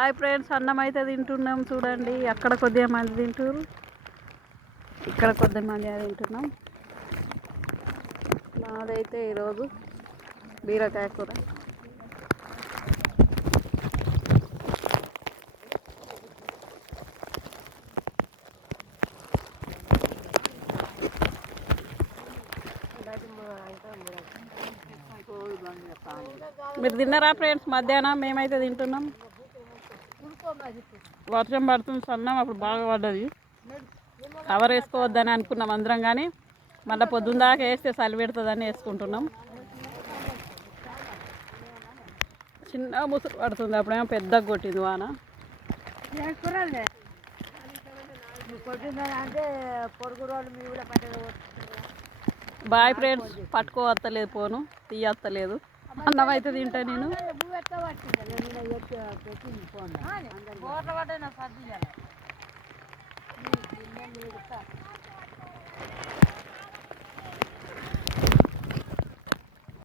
Hi friends, అన్నం అయితే తింటున్నాం. చూడండి, అక్కడ కొద్దిగా మంది తింటారు, ఇక్కడ కొద్ది మంది తింటున్నాం. నాదైతే ఈరోజు బీరకాయ కూర. మీరు తిన్నారా ఫ్రెండ్స్ మధ్యాహ్నం? మేమైతే తింటున్నాం. వర్షం పడుతుంది, సన్నం అప్పుడు బాగా పడ్డది. కవర్ వేసుకోవద్దని అనుకున్నాం అందరం, కానీ మళ్ళీ పొద్దున్న దాకా వేస్తే చలి పెడుతుందని వేసుకుంటున్నాం. చిన్న ముసురు పడుతుంది, అప్పుడేమో పెద్దగా కొట్టింది వాన. బాయ్ ఫ్రెండ్స్, పట్టుకోవత్తలేదు, ఫోను తీయత్తలేదు. అన్నం అయితే తింటా నేను.